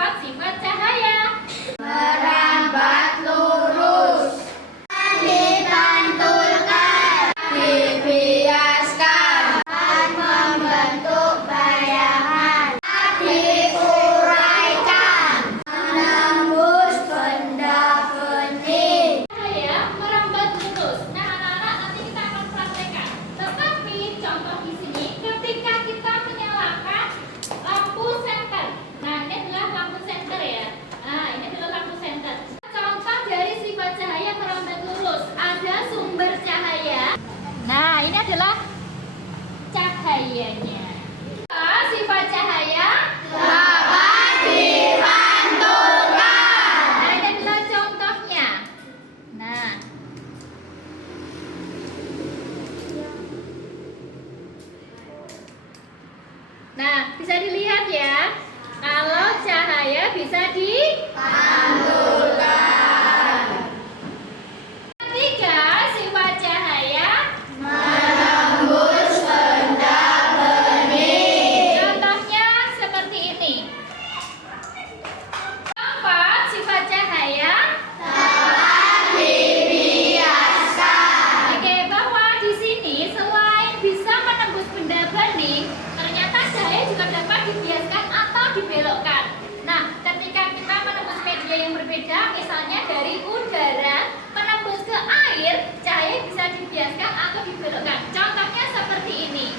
sifat-sifat cahaya. Merambat lurus, dipantulkan, dibiaskan, membentuk bayangan, diuraikan, menembus benda-benda. Cahaya merambat lurus. Nah, anak-anak, nanti kita akan praktekkan. Tetapi contoh di sini ketika kita menyalakan lampu senter. Nah, ini adalah lampu senter ya. Nah, ini adalah lampu senter. Contoh dari sifat cahaya merambat lurus. Ada sumber cahaya. Nah, ini adalah cahayanya. Sifat cahaya Dapat dipantulkan. Nah, ini adalah contohnya. Nah, bisa dilihat ya. Kalau cahaya bisa Pantulkan. Ketiga, sifat cahaya. Menembus benda-benda. Contohnya seperti ini. Keempat, sifat cahaya. Telah dibiaskan. Oke, bahwa di sini selain bisa menembus benda bening, ternyata cahaya juga dapat dibiaskan atau dibelokkan. Nah, ketika kita menembus media yang berbeda, misalnya dari udara menembus ke air, cahaya bisa dibiaskan atau dibelokkan. Contohnya seperti ini.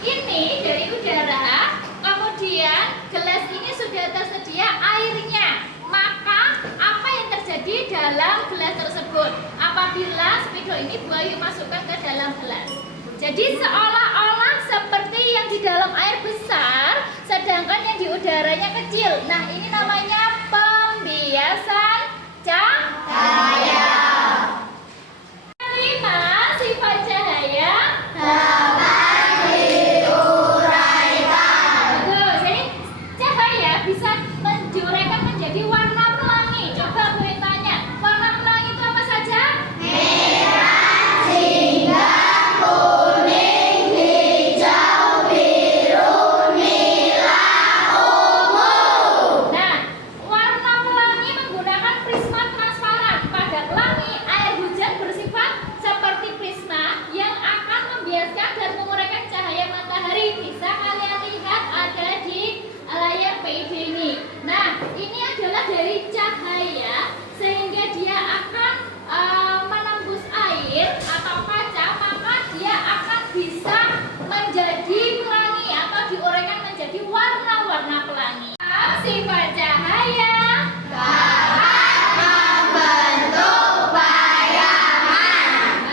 Ini dari udara, kemudian gelas ini sudah tersedia airnya. Maka apa yang terjadi dalam gelas tersebut? Apabila spidol ini buaya masukkan ke dalam gelas. Jadi seolah-olah seperti yang di dalam air besar, sedangkan yang di udaranya kecil. Nah, ini namanya pembiasan cahaya. Kelima, sifat cahaya. Dapat diuraikan. Betul, jadi cahaya bisa diuraikan menjadi warna pelangi. Coba gue tanya, warna pelangi itu apa saja? Merah, jingga, kuning, hijau, biru, nila, ungu. Nah, warna pelangi menggunakan prisma transparan. Pada pelangi, air hujan bersifat seperti prisma yang akan membiaskan dan menguraikan cahaya matahari. Bisa kalian lihat ada di layar PID ini. Nah, ini adalah dari cahaya sehingga dia akan menembus air atau kaca, maka dia akan bisa menjadi pelangi atau diuraikan menjadi warna-warna pelangi. Sifat cahaya. Dapat membentuk bayangan.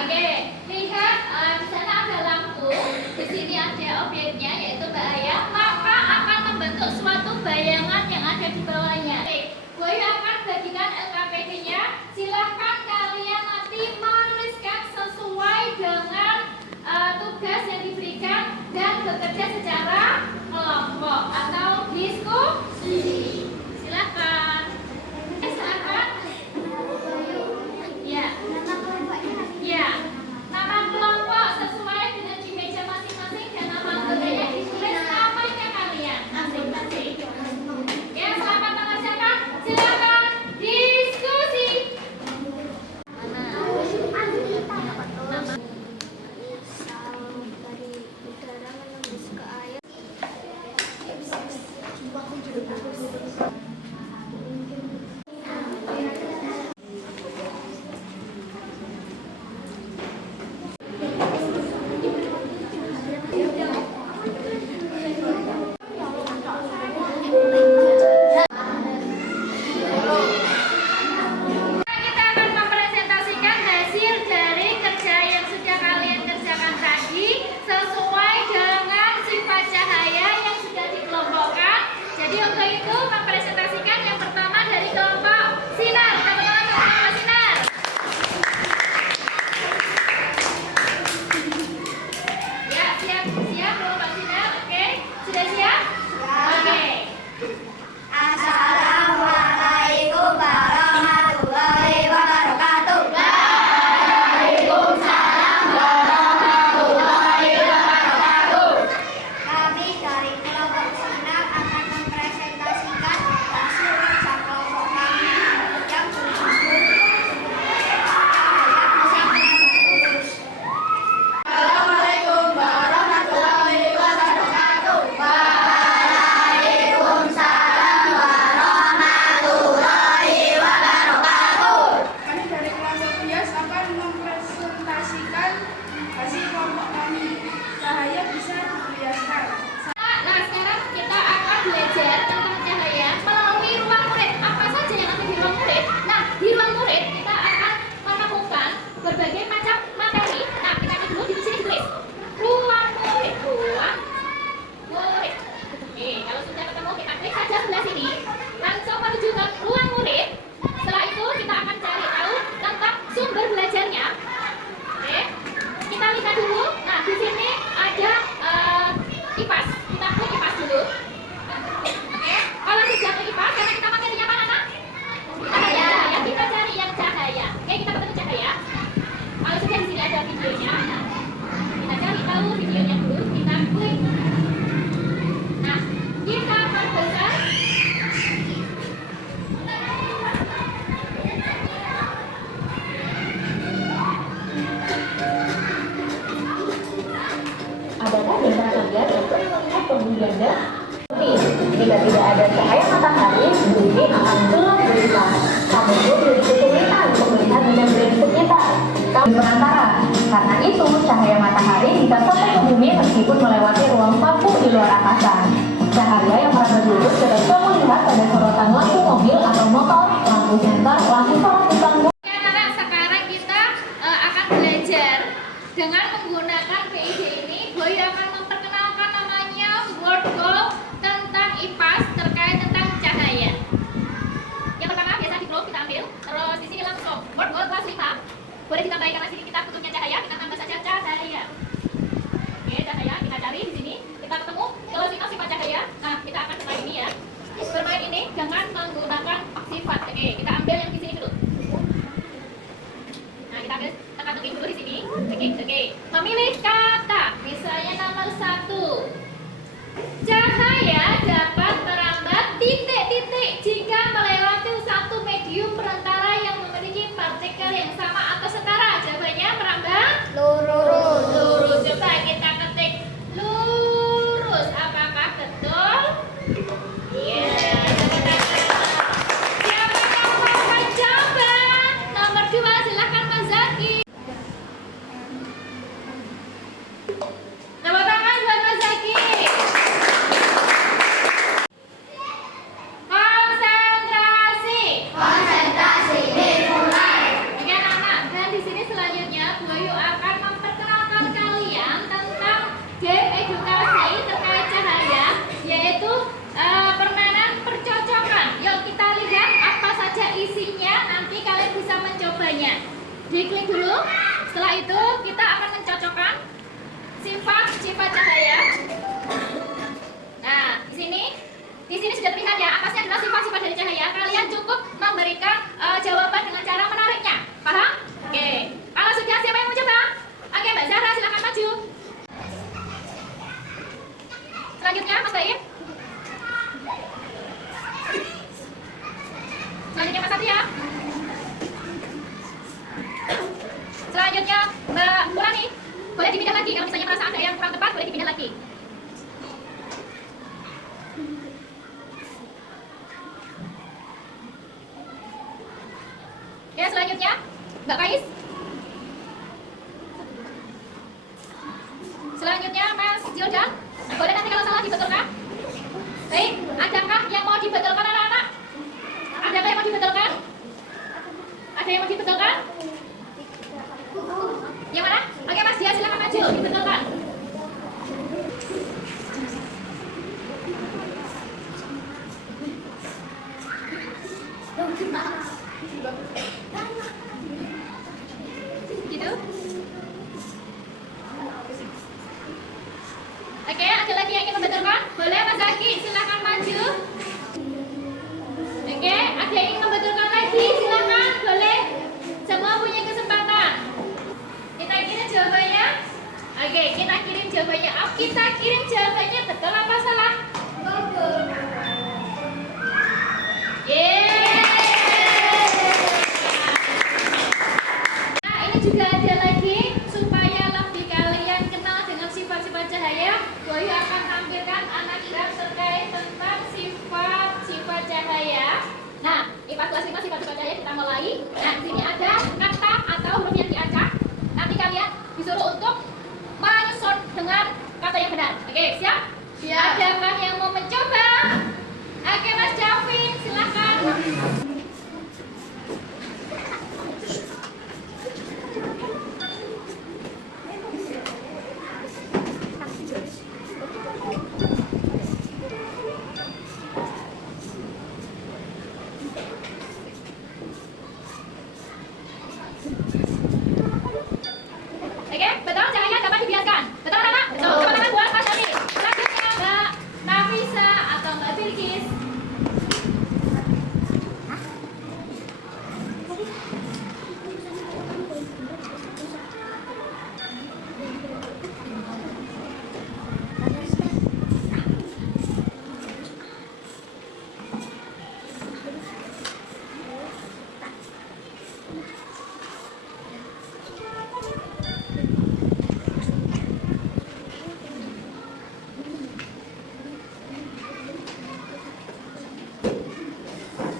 Oke, lihat di sana ada lampu, di sini ada objeknya yaitu cahaya, maka akan membentuk suatu bayangan yang ada di bawahnya. Oke, gue akan bagikan LKPD-nya. Silahkan kalian nanti menuliskan sesuai dengan tugas yang diberikan dan bekerja secara kelompok atau diskusi. Silahkan. Silahkan. Ya. Ya, nama kelompok sesuai dengan di meja masing-masing dan nama anggotanya ditulis namanya kalian masing-masing. Ya, selamat mengerjakan. Silakan diskusi. Dari udara menembus ke air. Kita akan mempresentasikan hasil dari kerja yang sudah kalian kerjakan tadi sesuai dengan sifat cahaya yang sudah dikelompokkan. Jadi untuk itu mempresentasikan yang pertama dari kelompok sinar. Teman-teman kelompok sinar. Ya, siap kelompok sinar. Oke, sudah siap? Oke. Assalamualaikum warahmatullahi wabarakatuh. Waalaikumsalam warahmatullahi wabarakatuh. Kami dari kelompok sinar akan mempresentasikan cahaya matahari, bumi akan gelap gulita. Kamu pun jadi kesulitan untuk melihat benda-benda di sekitar. Kamu perantara. Karena itu, cahaya matahari bisa sampai ke bumi meskipun melewati ruang vakum di luar angkasa. Cahaya yang merambat dulu dapat kamu lihat pada sorotan lampu mobil atau motor, lampu senter, lampu sorot di panggung. Anak-anak, sekarang kita akan belajar dengan menggunakan PID ini. Boy akan memperkenalkan namanya word goal tentang IPAS terkait tentang cahaya. Yang pertama biasa di blog kita ambil, terus di sini langsung word goal kelas 5. Boleh ditambahin karena sini kita butuhnya cahaya, kita tambah saja cahaya. Oke, cahaya kita cari di sini. Kita ketemu kalau sifat cahaya. Nah, kita akan bermain ini ya. Bermain ini dengan menggunakan sifat. Oke, kita ambil yang di sini dulu. Nah, kita ambil teka-teki dulu di sini. Oke. Memilih kata. Misalnya nomor 1. Cahaya dapat merambat titik-titik jika melewati satu medium perantara yang memiliki partikel yang sama atau setara. Jawabannya merambat lurus. Coba kita ketik lurus. Apakah betul? Iya. Siapa yang mau mencoba? Nomor 2, silakan Mas Zaki. Tepuk tangan buat Mas Zaki. Konsentrasi dimulai. Oke anak-anak, dan di sini selanjutnya Boyu akan memperkenalkan kalian tentang game edukasi terkait cahaya, yaitu permainan percocokan. Yuk kita lihat apa saja isinya, nanti kalian bisa mencobanya. Diklik dulu. Setelah itu kita akan mencocokkan sifat cahaya. Nah, di sini sudah terlihat ya, atasnya adalah sifat-sifat dari cahaya. Kalian cukup memberikan jawaban dengan cara menariknya. Paham? Oke. Kalau sudah, siapa yang mau coba? Oke, Mbak Zahra silakan maju. Selanjutnya Mas Baim. Selanjutnya Mas Satria. Selanjutnya Mbak Murani. Boleh dipindah lagi kalau misalnya merasa ada yang kurang tepat, boleh dipindah lagi. Ya, selanjutnya Mbak Kais. Selanjutnya Mas Jordan. Boleh nanti kalau salah dibetulkan. Baik, adakah yang mau dibetulkan anak-anak? Adakah yang mau dibetulkan? Ada yang mau dibetulkan? Yang mana? Oke Mas Dia, silakan maju, dibetulkan. Gitu. Oke, ada lagi yang ingin membetulkan? Boleh Mas Zaki, silakan maju. Oke, ada yang ingin membetulkan lagi? Silakan, boleh. Semua punya kesempatan. Kita kirim jawabannya. Oke, kita kirim jawabannya. Kita kirim jawabannya betul apa salah? Betul. Nah, ini juga ada lagi supaya lebih kalian kenal dengan sifat-sifat cahaya. Boyu akan tampilkan anagram terkait tentang sifat-sifat cahaya. Nah, IPAS kelas 5 sifat-sifat cahaya kita mulai. Nah, di sini ada kata atau huruf yang diacak. Nanti kalian disuruh untuk menyusun dengan kata yang benar. Oke, siap? Siap. Adakah yang mau mencoba? Oke, Mas Javin, silakan. Oke, betul cahaya dapat dibiarkan. Betul anak? Betul. Tepuk tangan buat Mas Javin. Selanjutnya Mbak Nafisa atau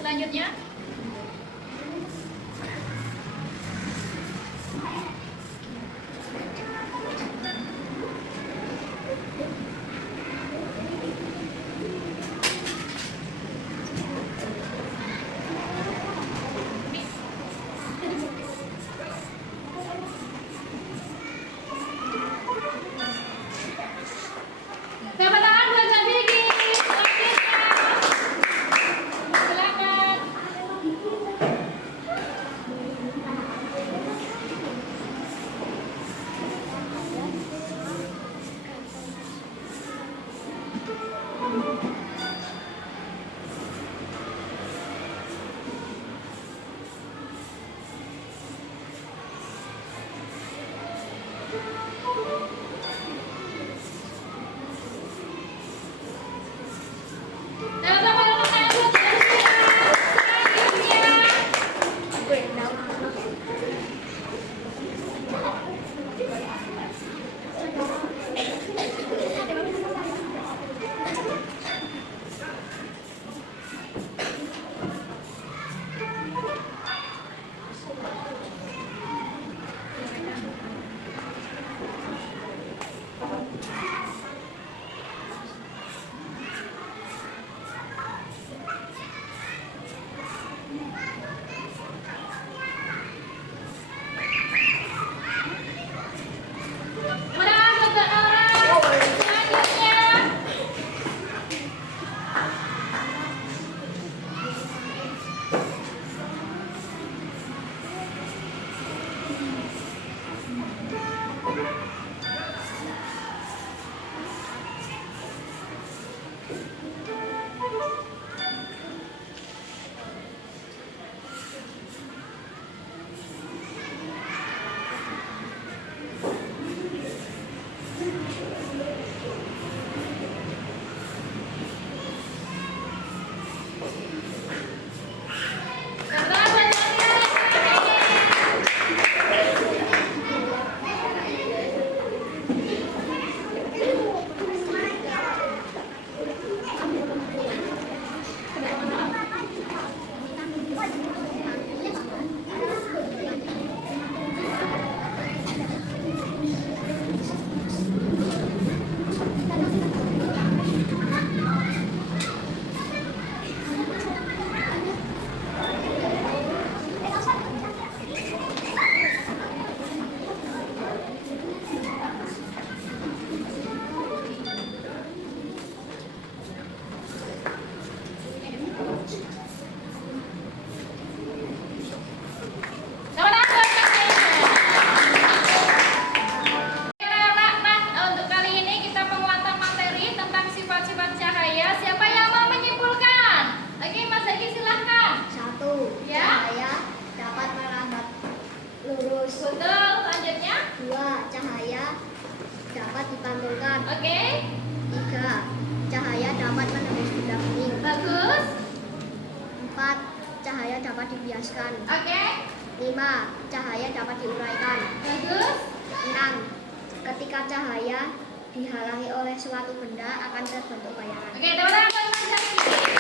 selanjutnya. Tepuk tangan buat Kak Vicky. Selanjutnya. Silakan. Tepuk tangan buat Kak Vicky. Selanjutnya. Menang buat Kak Nora. Selanjutnya. Tepuk tangan buat Kak Nah, untuk kali ini kita penguatan materi tentang sifat-sifat cahaya. Siapa yang mau menyimpulkan? Oke, Mas Zaki silahkan. 1. Ya. Cahaya dapat merambat lurus. Betul, selanjutnya. 2. Cahaya dapat dipantulkan. Oke, 3. Cahaya dapat menembus benda bening. bagus. 4. Cahaya dapat dibiaskan. Oke, 5. Cahaya dapat diuraikan. bagus. 6. Ketika cahaya dihalangi oleh suatu benda akan terbentuk bayangan. Oke, teman-teman, Mas Zaki.